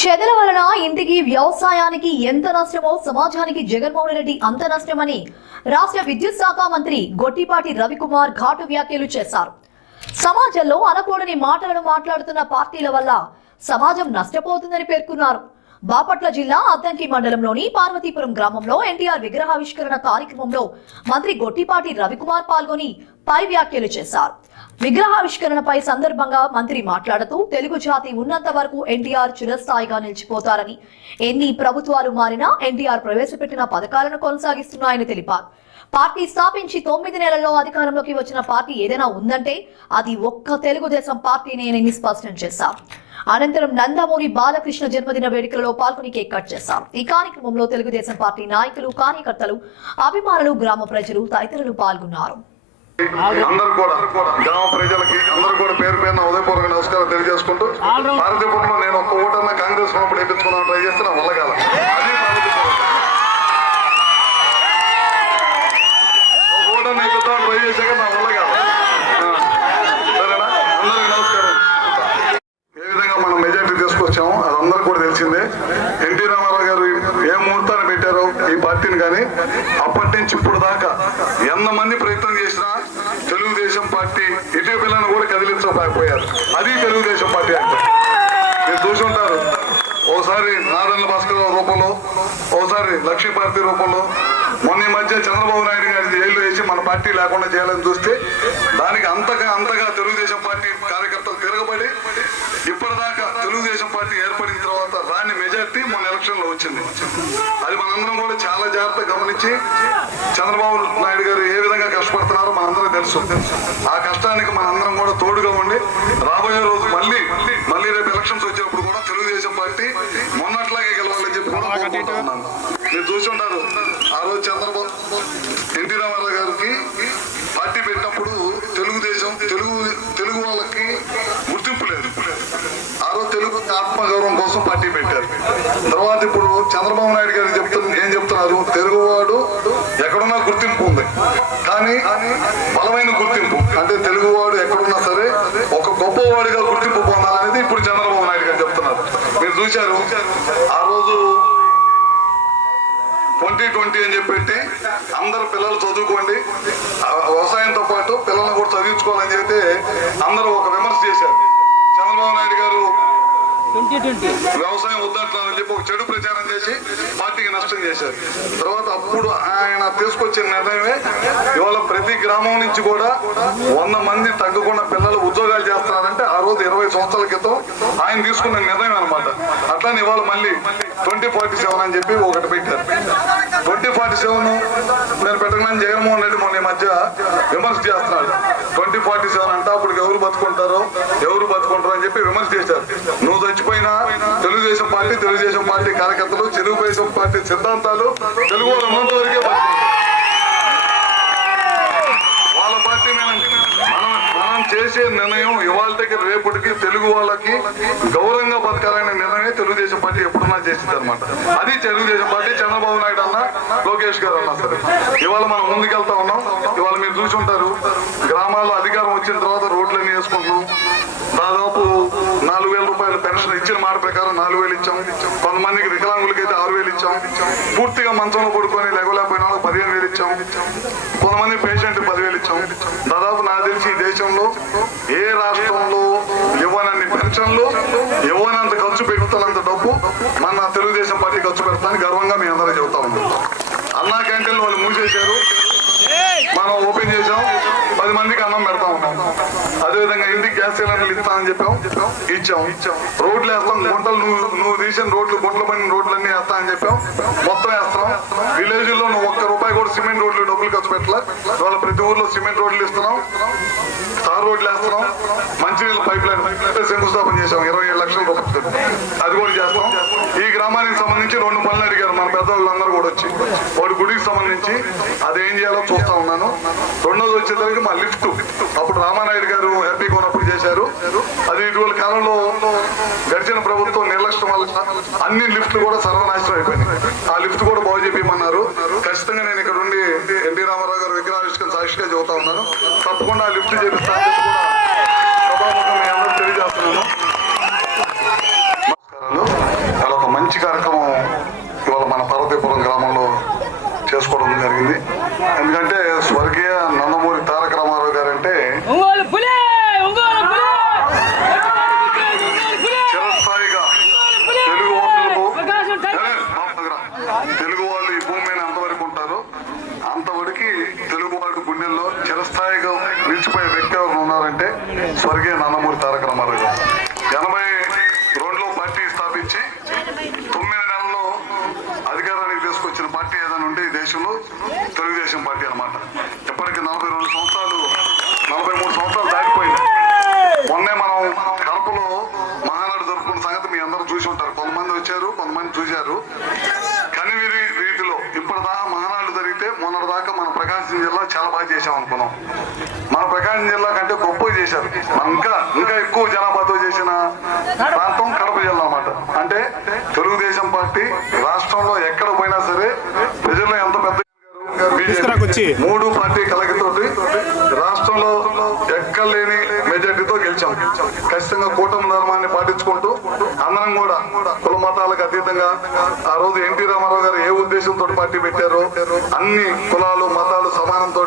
చెదల వలన ఇంటికి వ్యవసాయానికి ఎంత నష్టమో సమాజానికి జగన్మోహన్ రెడ్డి అంత నష్టమని రాష్ట్ర విద్యుత్ శాఖ మంత్రి గొట్టిపాటి రవికుమార్ ఘాటు వ్యాఖ్యలు చేశారు. సమాజంలో అనకూడని మాటలను మాట్లాడుతున్న పార్టీల వల్ల సమాజం నష్టపోతుందని పేర్కొన్నారు. బాపట్ల జిల్లా అద్దంకి మండలంలోని పార్వతీపురం గ్రామంలో ఎన్టీఆర్ విగ్రహావిష్కరణ కార్యక్రమంలో మంత్రి గొట్టిపాటి రవికుమార్ పాల్గొని పై వ్యాఖ్యలు చేశారు. విగ్రహావిష్కరణపై సందర్భంగా మంత్రి మాట్లాడుతూ తెలుగు జాతి ఉన్నంత వరకు ఎన్టీఆర్ చిరస్థాయిగా నిలిచిపోతారని. ఎన్ని ప్రభుత్వాలు మారినా ఎన్టీఆర్ ప్రవేశపెట్టిన పథకాలను కొనసాగిస్తున్నాయని తెలిపారు. పార్టీ స్థాపించి తొమ్మిది నెలల్లో అధికారంలోకి వచ్చిన పార్టీ ఏదైనా ఉందంటే అది ఒక్క తెలుగుదేశం పార్టీనేనని స్పష్టం చేశారు. అనంతరం నందమూరి బాలకృష్ణ జన్మదిన వేడుకలలో పాల్గొని కేక్ కట్ చేశారు. ఈ కార్యక్రమంలో తెలుగుదేశం పార్టీ నాయకులు కార్యకర్తలు అభిమానులు గ్రామ ప్రజలు తదితరులు పాల్గొన్నారు. అందరు కూడా గ్రామ ప్రజలకి అందరు కూడా పేరు పేరున ఉదయపూర్వక నమస్కారం తెలియజేసుకుంటూ భారతీపురంలో నేను ఒక్క ఓటన్నా కాంగ్రెస్ ఉన్నప్పుడు వేయించుకుందాం ట్రై చేస్తే నా వల్ల ఓటన్నా వేయిద్దాం ట్రై చేశాక నా వల్ల కాల సరేనా? అందరికి నమస్కారం. ఏ విధంగా మనం మెజార్టీ తీసుకొచ్చామో అది అందరికి కూడా తెలిసిందే. ఎన్టీ రామారావు గారు ఏ ముహూర్తాన్ని పెట్టారో ఈ పార్టీని కానీ అప్పటి నుంచి ఇప్పుడు దాకా ఎంతమంది ప్రయత్నం ఇటు పిల్లని కూడా కదిలించకపోయారు అది తెలుగుదేశం పార్టీ అంటే. మీరు చూసుంటారు ఒకసారి ఓసారి నారాయణ భాస్కర్ రూపంలో ఓసారి లక్ష్మీ పార్టీ రూపంలో మొన్న ఈ మధ్య చంద్రబాబు నాయుడు గారి జైల్లో వేసి మన పార్టీ లేకుండా చేయాలని చూస్తే దానికి అంతగా అంతగా తెలుగుదేశం పార్టీ కార్యకర్తలు తిరగబడి ఇప్పటిదాకా తెలుగుదేశం పార్టీ ఏర్పడిన తర్వాత రాని మెజార్టీ మొన్న ఎలక్షన్లో వచ్చింది. అది మనందరం కూడా చాలా జాగ్రత్తగా గమనించి చంద్రబాబు నాయుడు గారు ఏ విధంగా కష్టపడుతున్నారో మనందరం తెలుసు. ఆ కష్టానికి మనందరం కూడా తోడుగా ఉండి రాబోయే రోజు మళ్ళీ మళ్ళీ రేపు ఎలక్షన్స్ వచ్చేప్పుడు కూడా తెలుగుదేశం పార్టీ మొన్నట్లాగే గెలవాలని చెప్పి కూడా మీరు చూసి ఉంటారు. ఆ రోజు చంద్రబాబు గొప్పవాడిగా గుర్తింపు పొందాలనేది ఇప్పుడు చంద్రబాబు నాయుడు గారు చెప్తున్నారు. మీరు చూశారు. ఆ రోజు ట్వంటీ ట్వంటీ అని చెప్పి అందరు పిల్లలు చదువుకోండి. ఆ వ్యవసాయంతో పాటు పిల్లల్ని కూడా చదివించుకోవాలని చెప్తే అందరూ ఒక విమర్శ చేశారు. చంద్రబాబు నాయుడు గారు వ్యవసాయం వద్దంటున్నారని చెప్పి ఒక చెడు ప్రచారం చేసి పార్టీకి నష్టం చేశారు. తర్వాత అప్పుడు ఆయన తీసుకొచ్చిన నిర్ణయమే ఇవాళ ప్రతి గ్రామం నుంచి కూడా వంద మంది తగ్గకుండా పిల్లలు ఉద్యోగాలు చేస్తున్నారంటే ఆ రోజు ఇరవై సంవత్సరాల క్రితం ఆయన తీసుకున్న నిర్ణయం అనమాట అట్లానే ఇవాళ మళ్ళీ ట్వంటీ ఫార్టీ సెవెన్ అని చెప్పి ఒకటి పెట్టారు. ట్వంటీ ఫార్టీ సెవెన్ నేను పెట్టగానే జగన్మోహన్ రెడ్డి మొన్న ఈ మధ్య విమర్శ చేస్తున్నాడు. ట్వంటీ ఫార్టీ సెవెన్ అంటే అప్పుడు ఎవరు బతుకుంటారో ఎవరు బతుకుంటారో అని చెప్పి విమర్శ చేశారు. నువ్వు చచ్చిపోయినా తెలుగుదేశం పార్టీ తెలుగుదేశం పార్టీ కార్యకర్తలు తెలుగుదేశం పార్టీ సిద్ధాంతాలు తెలుగు వాళ్ళు ఉన్నంత వరకే వాళ్ళ పార్టీ మనం చేసే నిర్ణయం ఇవాళ దగ్గర రేపటికి తెలుగు వాళ్ళకి గౌరవంగా బతకాలనే నిర్ణయం తెలుగుదేశం పార్టీ ఎప్పుడన్నా చేసింది అనమాట అది తెలుగుదేశం పార్టీ చంద్రబాబు నాయుడు అన్న లోకేష్ గారు అన్నా సరే. ఇవాళ మనం ముందుకెళ్తా ఉన్నాం. ఇవాళ మీరు చూసి ఉంటారు గ్రామాల్లో అధికారం వచ్చిన తర్వాత రోడ్లన్నీ వేసుకుంటున్నాం. దాదాపు నాలుగు వేల రూపాయల పెన్షన్ ఇచ్చిన మాట ప్రకారం నాలుగు వేలు ఇచ్చాం. కొంతమందికి వికలాంగులకి అయితే ఆరు వేలు ఇచ్చాం. పూర్తిగా మంచంలో పడుకొని లేవలేకపోయిన వాళ్ళకి పదిహేను వేలు ఇచ్చాం. కొంతమంది పేషెంట్ పదివేలు ఇచ్చాం. దాదాపు నాకు తెలిసి ఈ దేశంలో ఏ రాష్ట్రంలో ఇవ్వనన్ని పెన్షన్లు ఇవ్వనంత ఖర్చు పెడుతున్నంత డబ్బు మన తెలుగుదేశం పార్టీ ఖర్చు పెడతామని గర్వంగా మీ అందరూ చెబుతా ఉన్నాం అన్నా క్యాంటీన్లు వాళ్ళు మూసేశారు. మనం ఓపెన్ చేసాం పది మందికి అన్నం పెడతా ఉన్నాం. అదేవిధంగా గ్యాస్ సిలిండర్లు ఇస్తామని చెప్పాం. ఇచ్చాం. ఇచ్చాం రోడ్లు వేస్తాం. గుంటలు నువ్వు నువ్వు తీసిన రోడ్లు గుంటల పడిన రోడ్లన్నీ వేస్తామని చెప్పాం. మొత్తం వేస్తాం. విలేజ్లో నువ్వు ఒక్క రూపాయి కూడా సిమెంట్ రోడ్లు డబ్బులు ఖర్చు పెట్టలే. వాళ్ళ ప్రతి ఊర్లో సిమెంట్ రోడ్లు ఇస్తున్నాం. తార్ రోడ్లు వేస్తున్నాం. మంచినీళ్ళ పైప్ లైన్ శంకుస్థాపన చేసాం ఇరవై ఏడు లక్షల రూపాయలు అది కూడా చేస్తాం. ఈ గ్రామానికి సంబంధించి రెండు పనులు అడిగారు మన పెద్దవాళ్ళందరూ కూడా వచ్చి. వాడి గుడికి సంబంధించి అదేం చేయాలో చూస్తా ఉన్నాను. రెండోది వచ్చేసరికి మా లిఫ్ట్. అప్పుడు రామానాయుడు గారు హ్యాపీగా ఉన్నప్పుడు చేశారు. అది ఇటీవల కాలంలో గడిచిన ప్రభుత్వం నిర్లక్ష్యం వల్ల అన్ని లిఫ్ట్లు కూడా సర్వనాశనం అయిపోయినాయి. ఆ లిఫ్ట్ కూడా బాగు చెప్పమన్నారు ఖచ్చితంగా నేను ఇక్కడ ఉండి ఎన్టీ రామారావు గారు విగ్రహావిష్కరణ సాక్షిగా చెబుతా ఉన్నాను. తప్పకుండా ఆ లిఫ్ట్ చేపిస్తాను తెలియజేస్తున్నాను. ఒక మంచి కార్యక్రమం ఇవాళ మన పార్వతీపురం గ్రామంలో చేసుకోవడం జరిగింది. ఎందుకంటే స్వర్గీయ నంద అధికారానికి తీసుకొచ్చిన పార్టీ ఏదైనా ఉంటే ఈ దేశంలో తెలుగుదేశం పార్టీ అన్నమాట. ఇప్పటికి నలభై రెండు సంవత్సరాలు నలభై మూడు సంవత్సరాలు దాటిపోయింది. మొన్నే మనం కడపలో మహానాడు జరుపుకున్న సంగతి మీ అందరూ చూసి ఉంటారు. కొంతమంది వచ్చారు కొంతమంది చూశారు. కనివిరి రీతిలో ఇప్పటిదాకా మహానాడు జరిగితే మొన్నటిదాకా మన ప్రకాశం జిల్లా చాలా బాగా చేశాం అనుకున్నాం. మన ప్రకాశం జిల్లా కంటే గొప్ప చేశారు. ఇంకా ఇంకా ఎక్కువ జనాభాతో చేసిన ప్రాంతం కడప జిల్లా అన్నమాట. అంటే తెలుగుదేశం పార్టీ రాష్ట్రంలో ఎక్కడ పోయినా సరే ప్రజల్లో ఎంత పెద్ద. మూడు పార్టీ కలగితోటి రాష్ట్రంలో ఎక్కలేని మెజార్టీతో గెలిచాం ఖచ్చితంగా కూటమి ధర్మాన్ని పాటించుకుంటూ అందరం కూడా కుల మతాలకు అతీతంగా ఆ రోజు ఎన్టీ రామారావు గారు ఏ ఉద్దేశంతో పార్టీ పెట్టారో అన్ని కులాలు మతాలు సమానంతో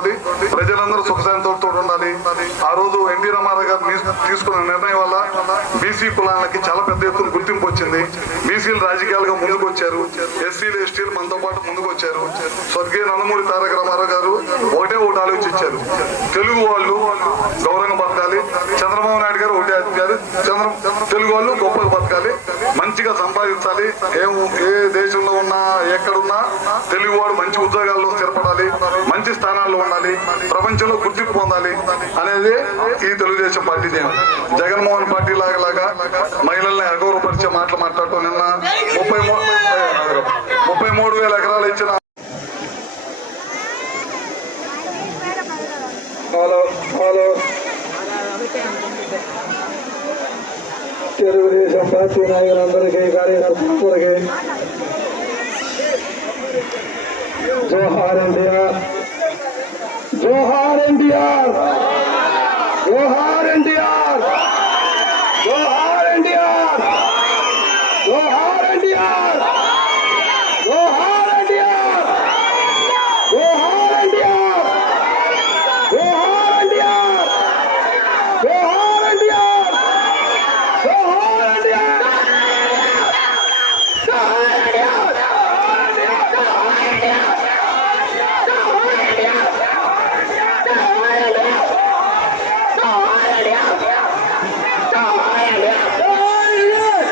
ప్రజలందరూ సుఖశాంతితో ఉండాలి ఆ రోజు ఎన్టీ రామారావు గారు తీ- తీసుకున్న నిర్ణయం వల్ల బీసీ కులాలకి చాలా పెద్ద ఎత్తున గుర్తింపు వచ్చింది. బీసీలు రాజకీయాలుగా ముందుకు వచ్చారు. ఎస్సీలు ఎస్టీలు మనతో పాటు ముందుకు వచ్చారు. స్వర్గీయ నందమూరి తారక రామారావు గారు ఒకటే ఒకటి ఆలోచించారు. తెలుగు వాళ్ళు గౌరవంగా బతకాలి. చంద్రబాబు నాయుడు గారు ఒకటే గారు చంద్ర తెలుగు వాళ్ళు గొప్పగా బతకాలి. మంచిగా సంపాదించాలి. ఏ ఏ దేశంలో ఉన్నా ఎక్కడున్నా తెలుగు వాడు మంచి ఉద్యోగాల్లో స్థిరపడాలి. మంచి స్థానాల్లో ఉండాలి. ప్రపంచంలో గుర్తింపు పొందాలి అనేది ఈ తెలుగుదేశం పార్టీ జగన్మోహన్ పార్టీ లాగా లాగా మహిళల్ని అగౌరవపరిచే మాటలు మాట్లాడటం నిన్న ముప్పై ముప్పై మూడు వేల ఎకరాలు ఇచ్చిన హలో హలో. తెలుగుదేశం పార్టీ నాయకులందరికీ కార్యకర్తలందరికీ జోహార్ ఎన్టీఆర్. జోహార్ ఎన్టీఆర్. జోహార్ ఎన్టీఆర్ జోహార్ ఎన్టీఆర్ జోహార్ ఎన్టీఆర్ జోహార్ ఎన్టీఆర్ జోహార్ ఎన్టీఆర్ జోహార్ ఎన్టీఆర్ జోహార్ ఎన్టీఆర్ జోహార్ ఎన్టీఆర్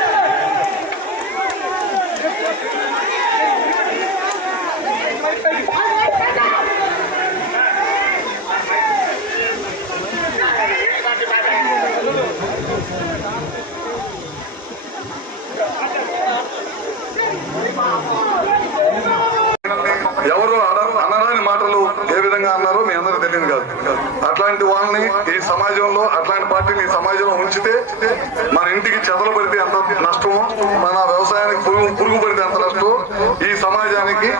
ఎవరు అన- అనరాని మాటలు ఏ విధంగా అన్నారో మీ అందరూ తెలియదు కాదు అట్లాంటి వాళ్ళని ఈ సమాజంలో అట్లాంటి పార్టీని ఈ సమాజంలో ఉంచితే మన ఇంటికి చెదలు పడితే ఎంత నష్టమో మన వ్యవసాయానికి పురుగు పురుగు పడితే ఎంత నష్టమో ఈ సమాజానికి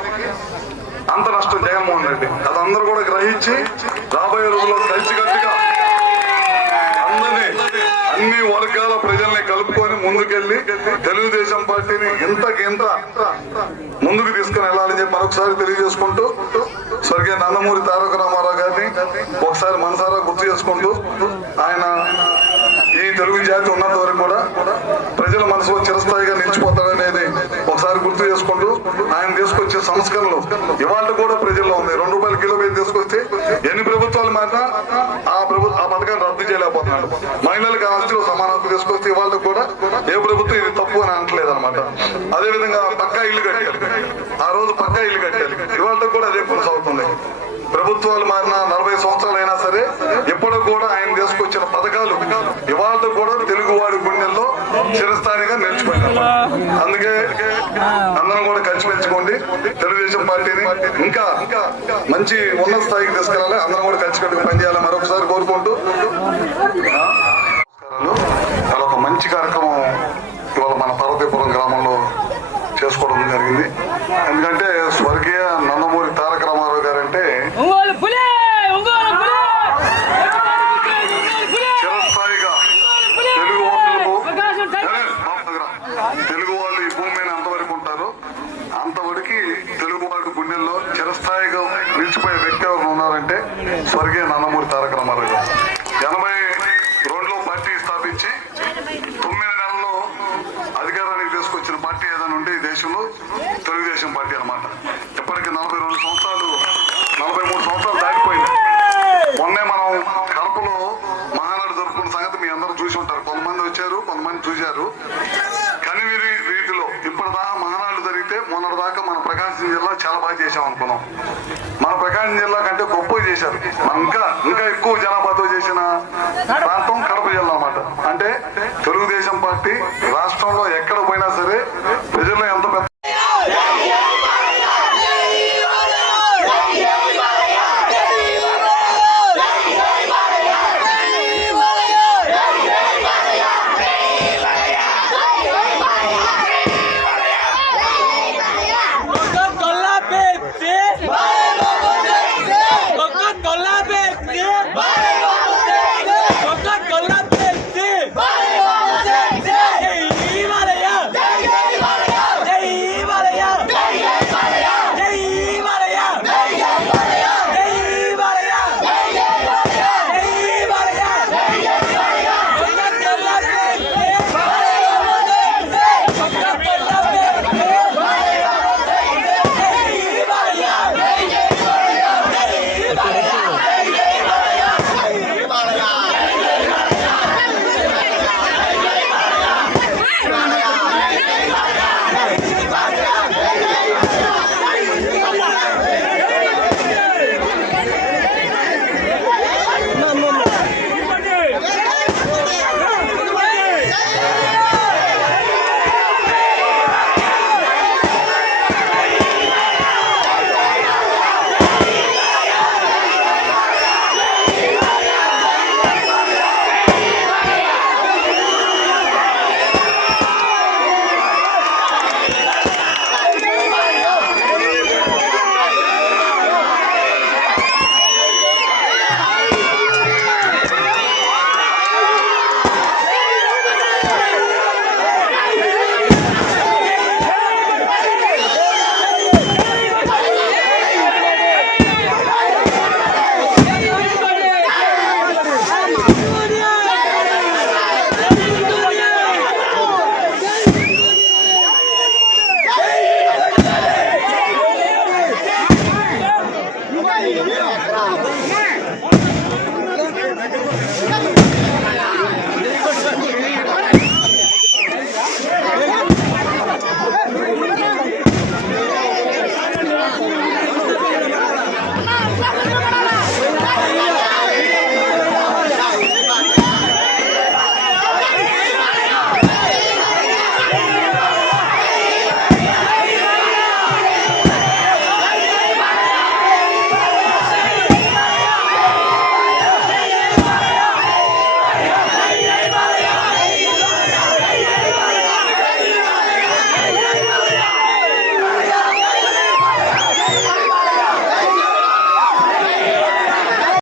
అంత నష్టం జగన్మోహన్ రెడ్డి. అది అందరూ కూడా గ్రహించి రాబోయే రోజుల్లో కలిసికట్టుగా అందరినీ అన్ని వర్గాల ప్రజల్ని కలుపుకొని ముందుకెళ్ళి తెలుగుదేశం పార్టీని ఇంతకి ఇంత ముందుకు తీసుకుని వెళ్ళాలని చెప్పి మరొకసారి తెలియజేసుకుంటూ స్వర్గీయ నందమూరి తారక రామారావు గారిని ఒకసారి మనసారా గుర్తు చేసుకుంటూ ఆయన ఈ తెలుగు జాతి ఉన్నంత వరకు కూడా ప్రజల మనసులో చిరస్థాయిగా నిలిచిపోతాడనేది ఒకసారి గుర్తు చేసుకుంటూ ఆయన తీసుకొచ్చే సంస్కరణలు ఇవాళ కూడా ప్రజల్లో ఉంది రెండు రూపాయల కిలో మీద తీసుకొస్తే ఎన్ని ప్రభుత్వాలు మారినా ఆ ప్రభు ఆ పథకాన్ని రద్దు చేయలేకపోతున్నాడు. మహిళలకు ఆస్తిలో సమానత్వం తీసుకొస్తే ఇవాళ కూడా ఏ ప్రభుత్వం ఇది తప్పు అని అనట్లేదు అనమాట అదే విధంగా పక్కా ఇల్లు కట్టాలి. ఆ రోజు పక్కా ఇల్లు కట్టాలి. ఇవాళ కూడా అదే కొనసాగుతుంది. ప్రభుత్వాలు మారిన నలభై సంవత్సరాలు అయినా సరే ఇప్పుడు కూడా ఆయన తీసుకొచ్చిన పథకాలు ఇవాళ కూడా తెలుగువాడి గుండెల్లో చిరస్థాయిగా నిలిచిపోయినారు అందుకే అందరం కూడా కలిసి తెలుగుదేశం పార్టీని ఇంకా మంచి ఉన్నత స్థాయికి తీసుకెళ్ళాలి. అందరం కూడా కలిసికట్టుకు పనిచేయాలి మరొకసారి కోరుకుంటూ అలా చాలా ఒక మంచి కార్యక్రమం ఇవాళ మన పర్వతీపురం గ్రామంలో చేసుకోవడం జరిగింది. ఎందుకంటే స్వర్గీయ నందమూరి తారక రామారావు గారు అంటే ఒంగోలు పులే ఒంగోలు పులే ఒంగోలు పులే చిరస్థాయిగా తెలుగు ఓట్లకు ప్రకాశం టైగర్ అరే, బాబు దగ్గర. తెలుగు వాళ్ళు ఈ భూమి మీద ఎంతవరకు ఉంటారో అంతవరకు తెలుగు వాడి గుండెల్లో చిరస్థాయిగా పార్టీ ఏదైనా ఉంటే ఈ దేశంలో తెలుగుదేశం పార్టీ అనమాట ఇప్పటికి నలభై రెండు సంవత్సరాలు నలభై మూడు సంవత్సరాలు దాటిపోయింది. మొన్నే మనం కడపలో మహానాడు జరుపుకున్న సంగతి మీ అందరూ చూసి ఉంటారు. కొంతమంది వచ్చారు కొంతమంది చూశారు. కనివిరి రీతిలో ఇప్పటిదాకా మహానాడు జరిగితే మొన్నటి దాకా మన ప్రకాశం జిల్లా చాలా బాగా చేశాం అనుకున్నాం. మన ప్రకాశం జిల్లా కంటే గొప్ప చేశారు. ఇంకా ఇంకా ఎక్కువ జనాభాతో చేసిన ప్రాంతం కడప జిల్లా అనమాట అంటే తెలుగుదేశం పార్టీ రాష్ట్రంలో ఎక్కడ పోయినా సరే